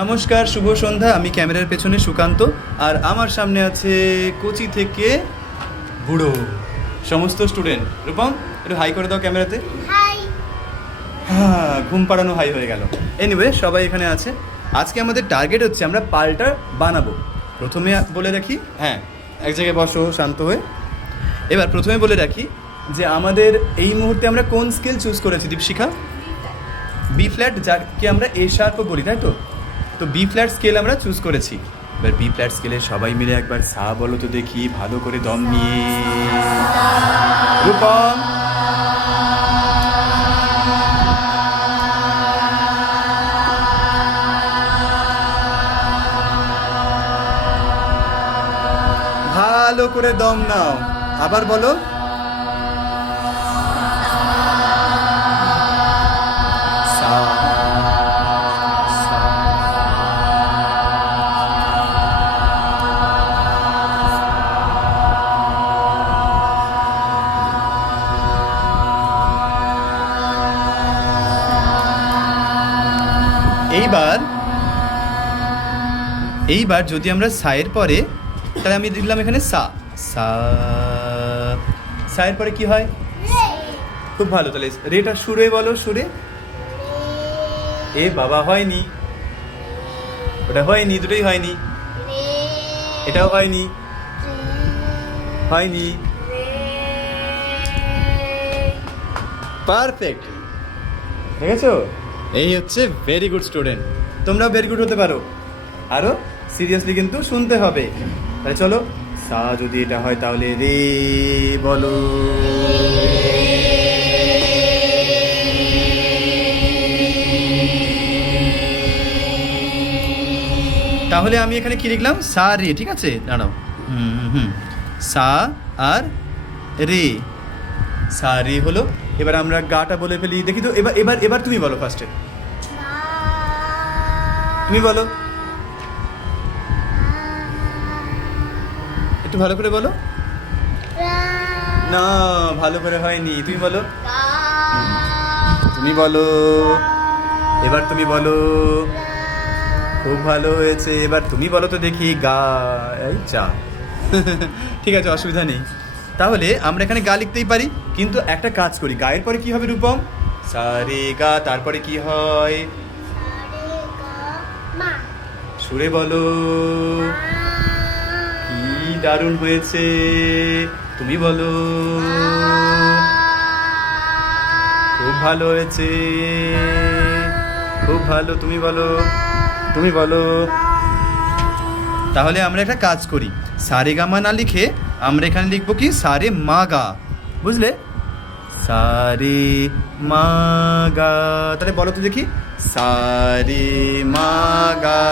নমস্কার, শুভ সন্ধ্যা। আমি ক্যামেরার পেছনে সুকান্ত, আর আমার সামনে আছে কোচি থেকে বুড়ো সমস্ত স্টুডেন্ট। রূপম, একটু হাই করে দাও ক্যামেরাতে। হ্যাঁ, ঘুম পাড়ানো হাই হয়ে গেল। এনিওয়ে, সবাই এখানে আছে। আজকে আমাদের টার্গেট হচ্ছে আমরা পালটা বানাবো। প্রথমে বলে রাখি, হ্যাঁ এক জায়গায় বসো শান্ত হয়ে। এবার প্রথমে বলে রাখি যে আমাদের এই মুহূর্তে আমরা কোন স্কেল চুজ করেছি দীপশিখা? বি ফ্ল্যাট, যাকে আমরা এ শার্পও বলি, তাই তো? তো বি ফ্ল্যাট স্কেল আমরা চুজ করেছি। এবার বি ফ্ল্যাট স্কেলে সবাই মিলে একবার সা বলো তো দেখি, ভালো করে দম নিয়ে। রূপম, ভালো করে দম নাও, আবার বলো। সা, সা। এইবার যদি আমরা সায়ের পরে, তাহলে আমি দিলাম এখানে সা, সা। সায়ের পরে কি হয়? খুব ভালো, তাহলে রেটা সুরে বলো, সুরে। এ বাবা, হয়নি, ওটা হয়নি, দুটোই হয়নি। এটাও হয়নি, হয়নি। পারফেক্ট, দেখেছো? এই হচ্ছে ভেরি গুড স্টুডেন্ট। তোমরাও ভেরি গুড হতে পারো, আরো সিরিয়াসলি কিন্তু শুনতে হবে। তাহলে চলো, সা যদি এটা হয় তাহলে রে বলো। তাহলে আমি এখানে কি লিখলাম? সা রে, ঠিক আছে? দাঁড়াও, সা আর রে, সা রে হলো। এবার আমরা গাটা বলে ফেলি, দেখি তো। এবার এবার এবার তুমি বলো ফার্স্টে, তুমি বলো, একটু ভালো করে বলো। না, ভালো করে হয়নি, তুমি বলো, তুমি বলো, এবার তুমি বলো। খুব ভালো হয়েছে, এবার তুমি বলো তো দেখি, গা। এই চা। ঠিক আছে, অসুবিধা নেই। তাহলে আমরা এখানে গা লিখতেই পারি, কিন্তু একটা কাজ করি, গায়ের পরে কি হবে রূপম? সা রে গা, তারপরে কি হয়? সুরে বলো। কি দারুণ হয়েছে, তুমি বলো। খুব ভালো হয়েছে, খুব ভালো, তুমি বলো, তুমি বলো। তাহলে আমরা একটা কাজ করি, সারে গা মা না লিখে আমরা এখানে লিখবো কি? সারে মা গা, বুঝলে? সারে মা গা। তাহলে বলো তো দেখি, সারে মা গা,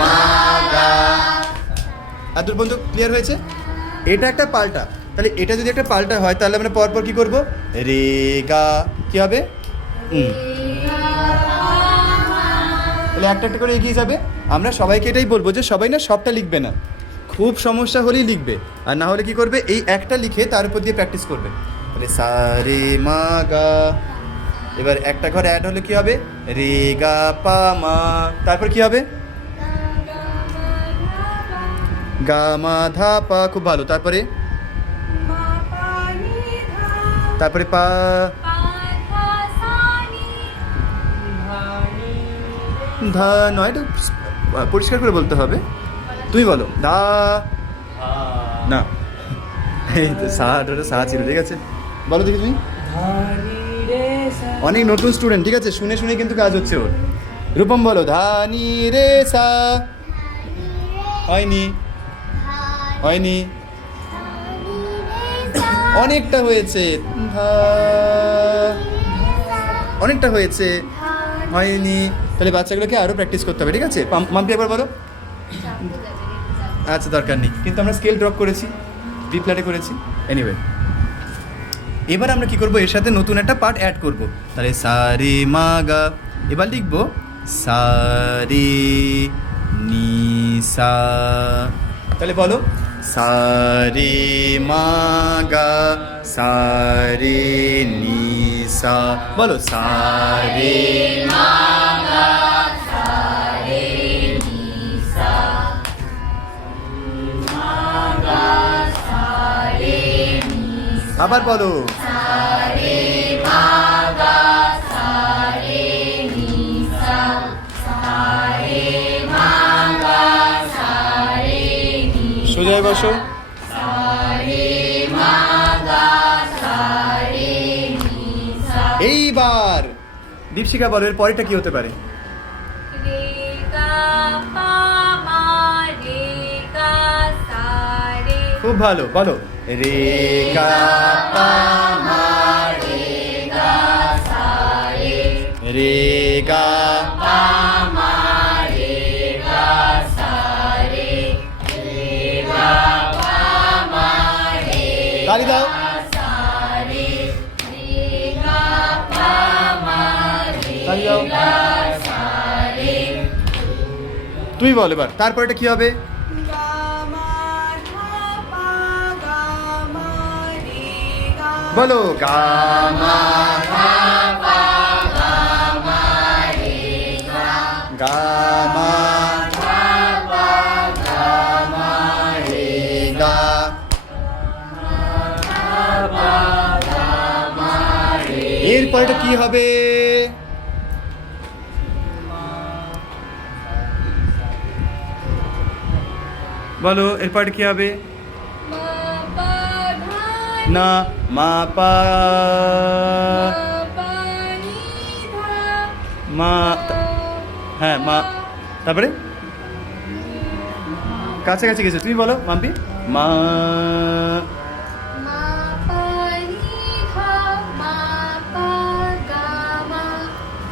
মা গা। আর দূর পর্যন্ত ক্লিয়ার হয়েছে? এটা একটা পাল্টা। তাহলে এটা যদি একটা পাল্টা হয়, তাহলে আমরা পরপর কি করবো? রে গা, কি হবে? তাহলে একটা একটা করে এগিয়ে যাবে। আমরা সবাইকে এটাই বলবো যে সবাই না সবটা লিখবে না, খুব সমস্যা হলেই লিখবে, আর না হলে কি করবে? এই একটা লিখে তার উপর দিয়ে প্র্যাকটিস করবে। তাহলে সা রে মা গা। এবার একটা ঘর অ্যাড হলে কি হবে? রে গা পা মা। তারপর কি হবে? গা মা ধা পা। খুব ভালো। তারপরে তারপরে পা। ধা নয়, এটা পরিষ্কার করে বলতে হবে। তুমি বলো, ধা। না, এই তো সা ছিল, ঠিক আছে? বলো দেখি তুমি। অনেক নতুন স্টুডেন্ট, ঠিক আছে? শুনে শুনে কিন্তু কাজ হচ্ছে ওর। রূপম বলো, ধানি রে সা। হয়নি, হয়নি, অনেকটা হয়েছে। অনেকটা হয়েছে, হয়নি। তাহলে বাচ্চাগুলোকে আরও প্র্যাকটিস করতে হবে, ঠিক আছে? মাম্পি একবার বলো। আচ্ছা, দরকার নেই, কিন্তু আমরা স্কেল ড্রপ করেছি, বি ফ্ল্যাটে করেছি। এনিওয়ে, এবার আমরা কি করব? এর সাথে নতুন একটা পার্ট অ্যাড করব। তাহলে সা রে মা গা। এবার লিখবো সা রে নি সা। তাহলে বলো, সা রে মা গা, সা রে নি সা। বলো, সা রে মা গা, আবার বলো। সোজা বসো। এইবার দীপশিখা বলো এর পরেরটা কি হতে পারে? খুব ভালো, বলো রে গা পা মা রে গা সা রে গা পা মা রে গা সা রে গা পা মা রে তালি দাও। তালি দাও। তুই বল এবার তারপরেটা কি হবে? বলো গা মা গা পা গা মা রে গা মা গা পা গা মা রে গা এর পরেটা কি হবে? বলো এর পরেটা কি হবে? না মা পা মা হ্যাঁ মা তারপরে কাছাকাছি গেছে, তুমি বলো মাম্পি। মা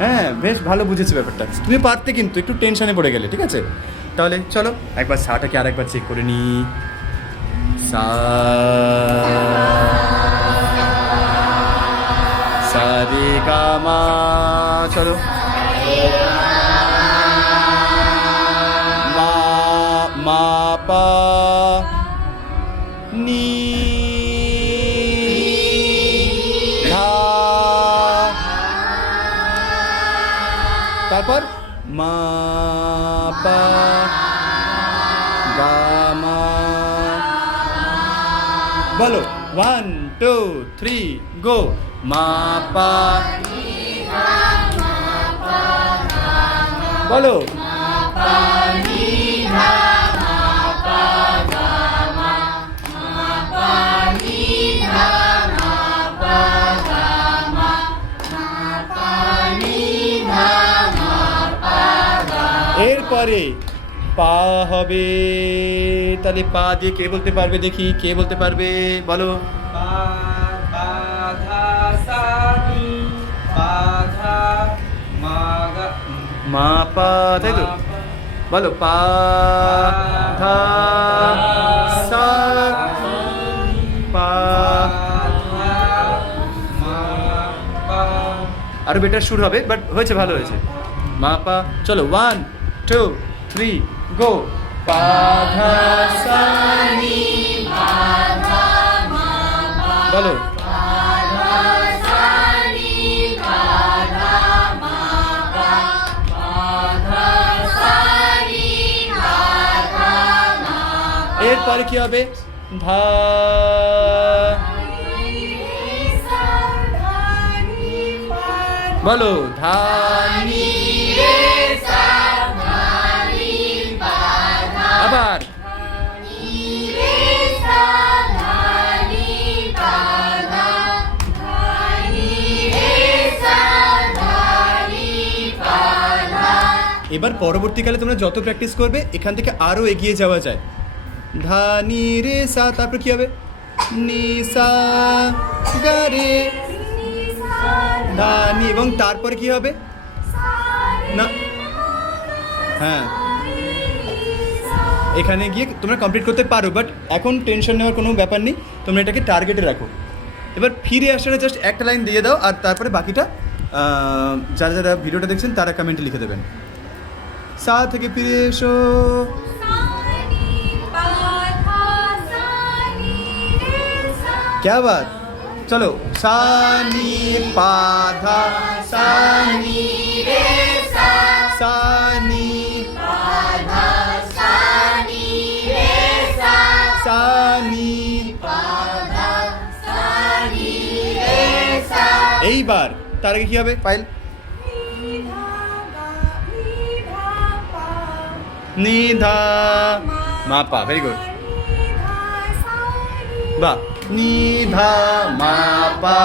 হ্যাঁ বেশ ভালো বুঝেছি ব্যাপারটা, তুমি পারতে কিন্তু একটু টেনশনে পড়ে গেলে। ঠিক আছে তাহলে চলো একবার সাটাকে আরেকবার চেক করে নি। সা সা রে গা মা, চলো মা মা পা নি ধা, তারপর মা পা গা মা। বলো 1 2 3 গো। মা পা বলো এরপরে পা হবে, তাহলে পা দিয়ে কে বলতে পারবে? দেখি কে বলতে পারবে, বলো। মা পা, তাই তো বলো পা ধা সা পা। আরো বেটার সুর হবে, বাট হয়েছে, ভালো হয়েছে। মা পা, চলো 1 2 3 গো। পা ধা সা নি পা ধা মা পা, বলো এরপরে কি হবে? ধা বলো ধা নি রে সা ধা নি পা ধা, আবার নি রে সা ধা নি পা ধা ধা নি রে সা ধা নি পা ধা। এবার পরবর্তীকালে তোমরা যত প্র্যাকটিস করবে এখান থেকে আরো এগিয়ে যাওয়া যায়। ধা নি রে সা, তারপর কি হবে? নি সা গা রে ধা নি, এবং তারপরে কি হবে? না হ্যাঁ এখানে গিয়ে তোমরা কমপ্লিট করতে পারো, বাট এখন টেনশন নেওয়ার কোনো ব্যাপার নেই, তোমরা এটাকে টার্গেটে রাখো। এবার ফিরে আসার জাস্ট একটা লাইন দিয়ে দাও, আর তারপরে বাকিটা যারা যারা ভিডিওটা দেখছেন তারা কমেন্টে লিখে দেবেন। সা থেকে ফিরে এসো। क्या बात, चलो सा नी पा धा सा नी रे सा सा नी पा धा सा नी रे सा सा नी पा धा सा এবার তার আগে কি হবে পাইল? নি ধা মা পা, ভেরি গুড, বাহ, নি ধা মা পা,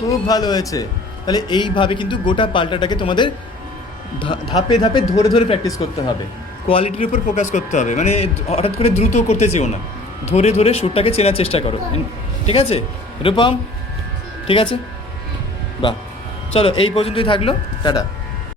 খুব ভালো হয়েছে। তাহলে এইভাবে কিন্তু গোটা পাল্টাটাকে তোমাদের ধাপে ধাপে ধরে ধরে প্র্যাকটিস করতে হবে, কোয়ালিটির উপর ফোকাস করতে হবে, মানে হঠাৎ করে দ্রুত করতে চেও না, ধরে ধরে সুরটাকে চেনার চেষ্টা করো, ঠিক আছে রূপম? ঠিক আছে, বাহ, চলো এই পর্যন্তই থাকলো, টাটা।